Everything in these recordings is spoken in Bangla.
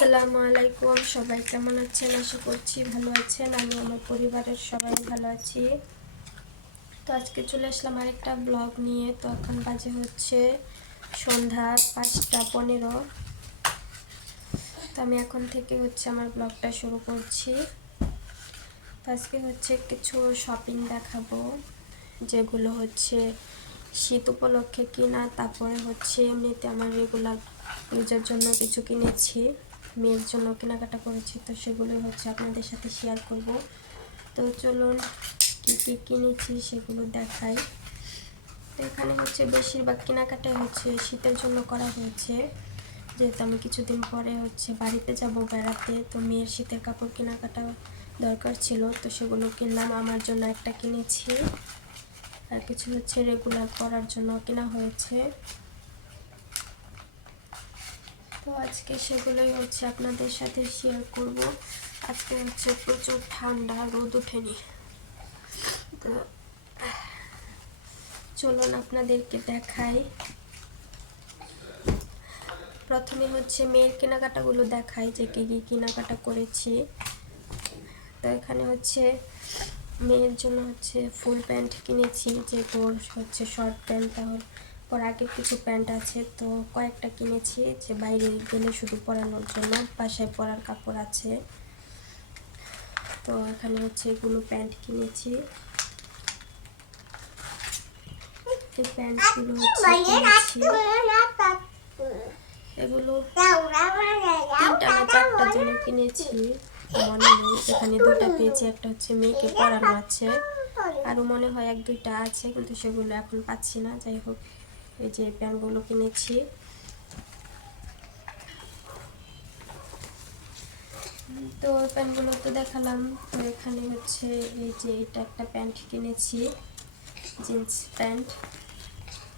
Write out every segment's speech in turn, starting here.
আসসালামু আলাইকুম, সবাই কেমন আছেন? আশা করছি ভালো আছেন। আমি আমার পরিবারের সবাই ভালো আছি। তো আজকে চলে আসলাম আরেকটা ব্লগ নিয়ে। তো এখন বাজে হচ্ছে সন্ধ্যা পাঁচটা পনেরো। তো আমি এখন থেকে হচ্ছে আমার ব্লগটা শুরু করছি। তো আজকে হচ্ছে কিছু শপিং দেখাবো, যেগুলো হচ্ছে শীত উপলক্ষে কিনা, তারপরে হচ্ছে এমনিতে আমার রেগুলার নিজের জন্য কিছু কিনেছি। মেয়ের জন্য কেনাকাটা করেছি, তো সেগুলো হচ্ছে আপনাদের সাথে শেয়ার করব। তো চলুন কী কী কিনেছি সেগুলো দেখাই। তো এখানে হচ্ছে বেশিরভাগ কেনাকাটাই হচ্ছে শীতের জন্য করা হয়েছে। যেহেতু আমি কিছুদিন পরে হচ্ছে বাড়িতে যাব বেড়াতে, তো মেয়ের শীতের কাপড় কেনাকাটা দরকার ছিল, তো সেগুলো কিনলাম। আমার জন্য একটা কিনেছি। আর কিছু হচ্ছে রেগুলার করার জন্য কেনা হয়েছে। তো আজকে সেগুলোই হচ্ছে আপনাদের সাথে শেয়ার করব। আজকে হচ্ছে প্রচুর ঠান্ডা, রোদ ওঠেনি। তো, চলুন আপনাদেরকে দেখাই। প্রথমে হচ্ছে মেয়ের কেনাকাটাগুলো দেখাই যে কী কী কেনাকাটা করেছি। তো এখানে হচ্ছে মেয়ের জন্য হচ্ছে ফুল প্যান্ট কিনেছি, যে ওর হচ্ছে, শর্ট প্যান্ট তাহলে পর আগের কিছু প্যান্ট আছে, তো কয়েকটা কিনেছি যে বাইরে গেলে শুধু পরানোর জন্য। বাসায় পরার কাপড় আছে। তো এখানে হচ্ছে এগুলো প্যান্ট কিনেছি। এই প্যান্টগুলো এগুলো তিনটা না জন্য কিনেছি। মনে নেই, এখানে দুটো পেয়েছি, একটা হচ্ছে মেয়েকে পরানো আছে। আরও মনে হয় এক দুইটা আছে, কিন্তু সেগুলো এখন পাচ্ছি না, যাই হোক। এই যে প্যান্টগুলো কিনেছি। তো প্যান্টগুলো তো দেখালাম। তো এখানে হচ্ছে এই যে এটা একটা প্যান্ট কিনেছি, জিন্স প্যান্ট।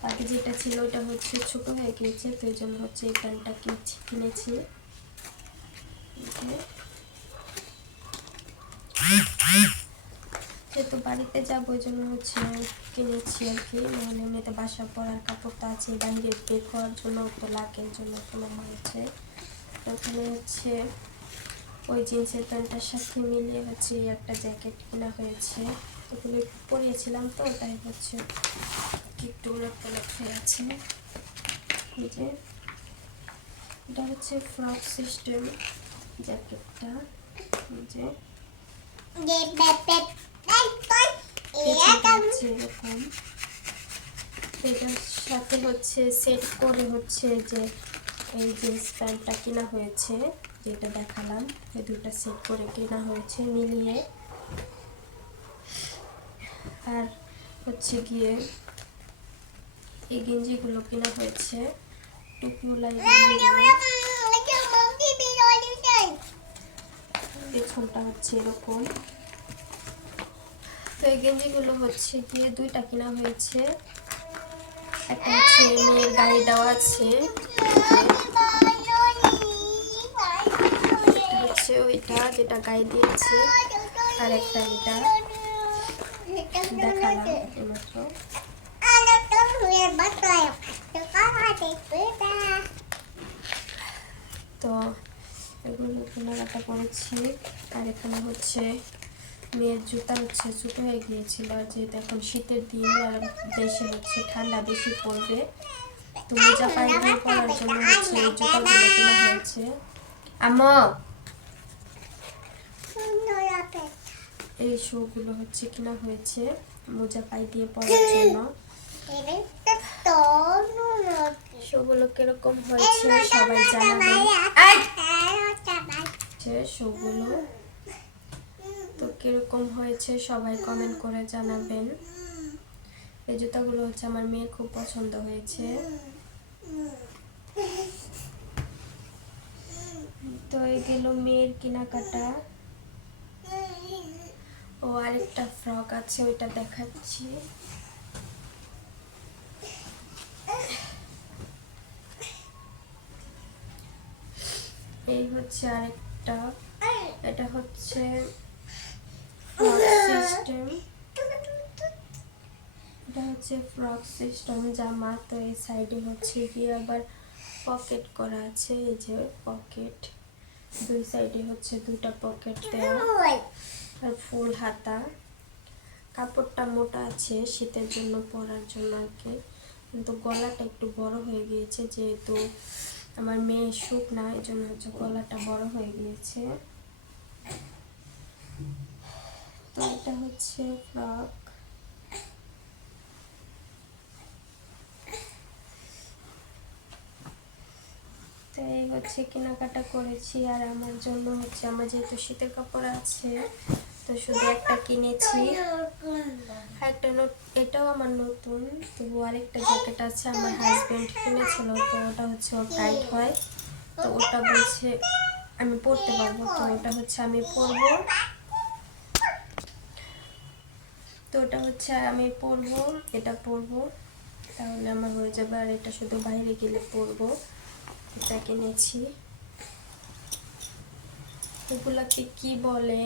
আগে যেটা ছিল ওটা হচ্ছে ছোট হয়ে গিয়েছে, তো এই জন্য হচ্ছে এই প্যান্টটা কিনেছি। কিনেছি যেহেতু বাড়িতে যাব ওই জন্য হচ্ছে কিনেছি আর কি। নাহলে এমনিতে বাসা পরার তো আছে বাইরে বের করার জন্য তো লাগে জন্য কেনা হয়েছে তো ওখানে হচ্ছে ওই জিন্সের প্যান্টটার সাথে মিলিয়ে হচ্ছে একটা জ্যাকেট কেনা হয়েছে। ওগুলো পরিয়েছিলাম তো, তাই হচ্ছে একটু উলট হয়ে আছে। এই যে, এটা হচ্ছে ফ্রক সিস্টেম জ্যাকেটটা। এই যে এরকম এটার সাথে হচ্ছে সেট করে হচ্ছে যে এই জিন্স প্যান্টটা কেনা হয়েছে যেটা দেখালাম এই দুটা সেট করে কেনা হয়েছে, মিলিয়ে। আর হচ্ছে গিয়ে এই গেঞ্জিগুলো কেনা হয়েছে টুপিওলাই পেছনটা হচ্ছে এরকম। তো এই গেঞ্জিগুলো হচ্ছে গিয়ে দুইটা কেনা হয়েছে। একটা হচ্ছে মেয়ের গাড়ি দেওয়া আছে। হচ্ছে ওইটা যেটা গায়ে দিয়েছে, আর একটা এটা। তো এগুলো কেনাকাটা করেছি। আর এখানে হচ্ছে মেয়ের জুতা হচ্ছে ছোটো হয়ে গিয়েছিল আর যেহেতু এখন শীতের দিন আর বেশি হচ্ছে ঠান্ডা বেশি পড়বে তো মোজা পায়ে দিয়ে পরার জন্য হচ্ছে এই জুতাগুলো কেনা হয়েছে এই শোগুলো হচ্ছে কেনা হয়েছে মোজা পায়ে দিয়ে পরার জন্য শোগুলো কীরকম হয়েছে সবাই জানাবেন শোগুলো কীরকম হয়েছে সবাই কমেন্ট করে জানাবেন। এই জুতাগুলো হচ্ছে আমার মেয়ের খুব পছন্দ হয়েছে। তো এই গেল মেয়ের কেনাকাটা। ও আরেকটা ফ্রক আছে, ওইটা দেখাচ্ছি। এই হচ্ছে আরেকটা। এটা হচ্ছে সিস্টেম এটা হচ্ছে ফ্রক সিস্টেম জামা তো এই সাইডে হচ্ছে গিয়ে আবার পকেট করা আছে। এই যে পকেট দুই সাইডে হচ্ছে দুইটা পকেট দেওয়া আর ফুল হাতা। কাপড়টা মোটা আছে শীতের জন্য, পরার জন্য আর কি। কিন্তু গলাটা একটু বড় হয়ে গিয়েছে, যেহেতু আমার মেয়ে না এই জন্য হচ্ছে গলাটা বড় হয়ে গিয়েছে। তো এটা হচ্ছে ফ্রক। তো এই হচ্ছে কেনাকাটা করেছি আর আমার জন্য হচ্ছে আমার যেহেতু শীতের কাপড় আছে, তো শুধু একটা কিনেছি। একটা এটাও আমার নতুন তবু আরেকটা জ্যাকেট আছে আমার হাজবেন্ড কিনেছিল, তো ওটা হচ্ছে ওর টাইট হয়। তো ওটা বলছে আমি পরতে পারব, তো ওটা হচ্ছে আমি পরবো। তো ওটা হচ্ছে আমি পরবো, এটা পরবো। তাহলে আমার হয়ে যাবে আর এটা শুধু বাইরে গেলে পরবো। এটা কিনেছি এগুলাকে কি বলে?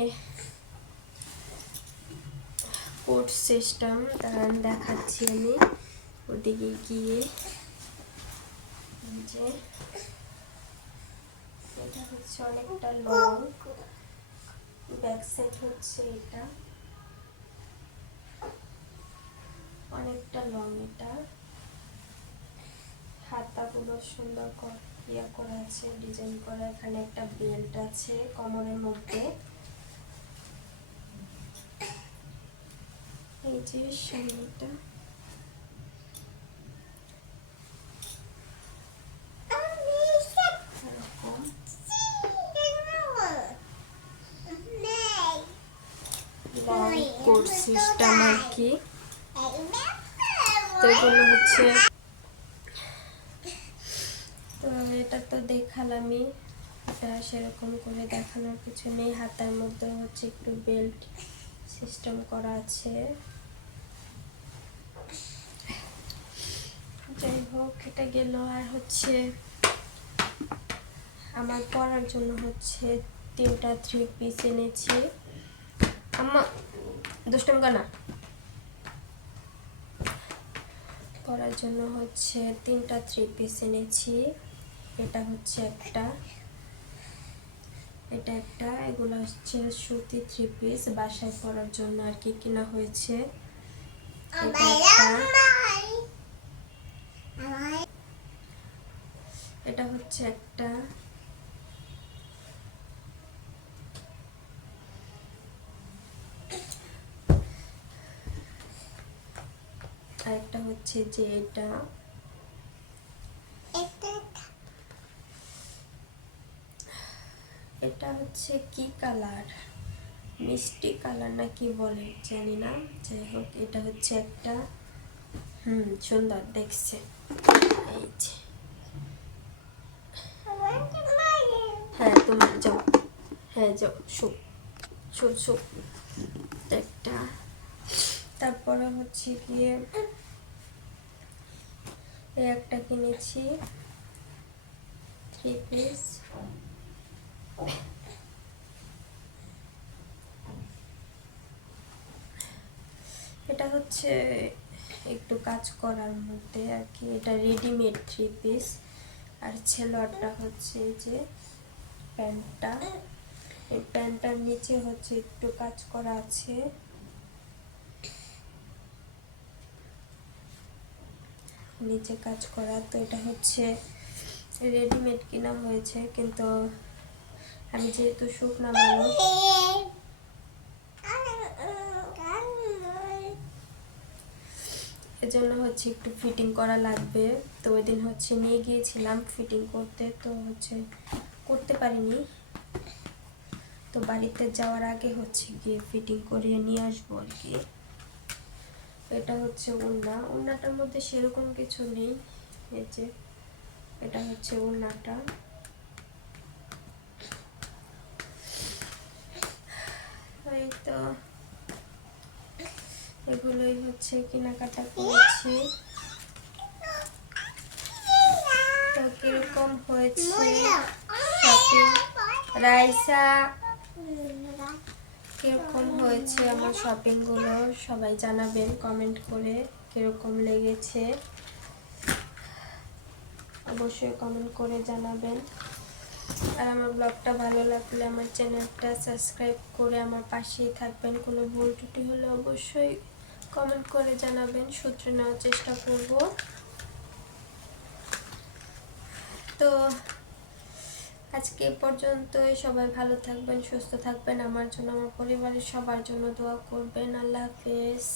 কোড সিস্টেম দেখাচ্ছি আমি। ওদিকে গিয়ে যে। এটা হচ্ছে অনেকটা লং ব্যাক সাইড হচ্ছে এটা। অনেকটা লং এটা। হাতাগুলো সুন্দর করে ইয়া করা আছে ডিজাইন করা এখানে একটা বেল্ট আছে কমরের মধ্যে। এই যে কোড সিস্টেম আর কি। তো এটা তো দেখালামই। এটা সেরকম করে দেখানোর কিছু নেই। হাতার মধ্যে হচ্ছে একটু বেল্ট সিস্টেম করা আছে। যাই হোক, এটা গেল আর হচ্ছে আমার পরার জন্য হচ্ছে তিনটা থ্রি পিস এনেছি। আমার দুষ্টম গানা পরার জন্য হচ্ছে তিনটা থ্রি পিস এনেছি। এটা হচ্ছে একটা। এটা একটা এগুলো হচ্ছে সুতি থ্রি পিস বাসায় পরার জন্য আর কি কেনা হয়েছে। এটা এটা হচ্ছে একটা। আর একটা হচ্ছে যে এটা এটা হচ্ছে কি কালার? মিষ্টি কালার না কি বলে জানি না। যাই হোক এটা হচ্ছে একটা হুম সুন্দর দেখছে। এই যে। হ্যাঁ তোমার যাও। হ্যাঁ যাও শু শু শু। একটা। তারপরে হচ্ছে গিয়ে এই একটা কিনেছি থ্রি পিস এটা হচ্ছে একটু কাজ করার মধ্যে আর কি। এটা রেডিমেড থ্রি পিস আর ছেলোয়ারটা হচ্ছে যে প্যান্টটা। এই প্যান্টটার নিচে হচ্ছে একটু কাজ করা আছে। নিচে কাজ করা। তো এটা হচ্ছে রেডিমেড কিনা হয়েছে, কিন্তু আমি যেহেতু শুকনা মানুষ, এজন্য হচ্ছে একটু ফিটিং করা লাগবে। তো ওই দিন হচ্ছে নিয়ে গিয়েছিলাম ফিটিং করতে, তো হচ্ছে করতে পারিনি। তো বাড়িতে যাওয়ার আগে হচ্ছে গিয়ে ফিটিং করিয়ে নিয়ে আসব আর কি। এটা হচ্ছে ওড়না। ওড়নাটার মধ্যে সেরকম কিছু নেই। এই যে, এটা হচ্ছে ওড়নাটা। এই তো, এগুলোই হচ্ছে কেনাকাটা করেছি। তো কীরকম হয়েছে? রাইসা। কীরকম হয়েছে আমার শপিংগুলো সবাই জানাবেন কমেন্ট করে কীরকম লেগেছে। অবশ্যই কমেন্ট করে জানাবেন। আর আমার ব্লগটা ভালো লাগলে আমার চ্যানেলটা সাবস্ক্রাইব করে আমার পাশেই থাকবেন। কোনো ভুল ত্রুটি হলে অবশ্যই কমেন্ট করে জানাবেন, সূত্রে নেওয়ার চেষ্টা করব। তো আজকে পর্যন্ত সবাই ভালো থাকবেন, সুস্থ থাকবেন। আমার জন্য, আমার পরিবারের সবার জন্য দোয়া করবেন। আল্লাহ হাফেজ।